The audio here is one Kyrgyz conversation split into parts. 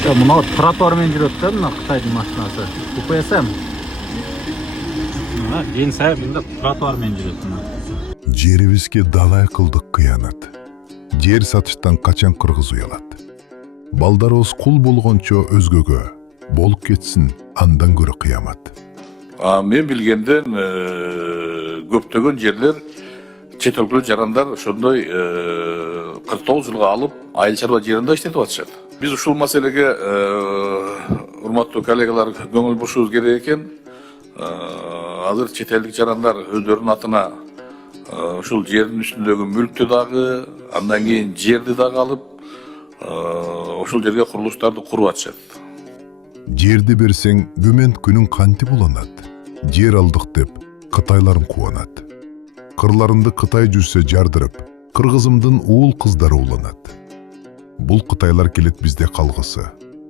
Мына тротуармен жүрөт да, мына Кытайдын машинасы. УПСМ. Мына ден сайын мында тротуармен жүрөт мына. Жерибизге далай кылдык кыянат. Жер сатыштан качан кыргыз уялат. Балдарыбыз кул болгончо өзгөгө болуп кетсин, андан көрө кыямат. Мен билгенден көптөгөн жерлер чет өлкөлүк жарандар ошондой 49 жылга алып айыл чарба жеринде иштетип атышат. Биз ушул маселеге урматтуу коллегалар көңүл бурушубуз керек экен. Азыр чет элдик жарандар өздөрүнүн атына ушул жердин үстүндөгү мүлктү дагы, андан кийин жерди дагы алып, ошол жерге курулуштарды куруп атышат. Жерди берсең, күмөн күнүң кантип уланат? Жер алдык деп кытайларым кубанат. Кырларымды Кытай жүрсө жардырып, кыргызымдын уул кыздары уланат. Бул кытайлар келет бизде калгысы,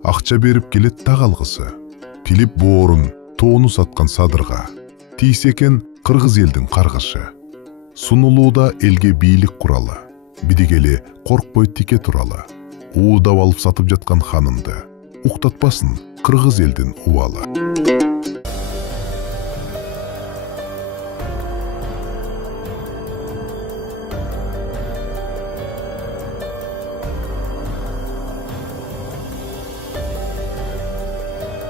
акча берип келет да калгысы. Тилип боорун, тоону саткан садырга, тийсе экен кыргыз элдин каргышы. Сунулууда элге бийлик куралы, бидигели коркпой тике туралы. Уудап алып сатып жаткан ханымды, уктатпасын кыргыз элдин убалы.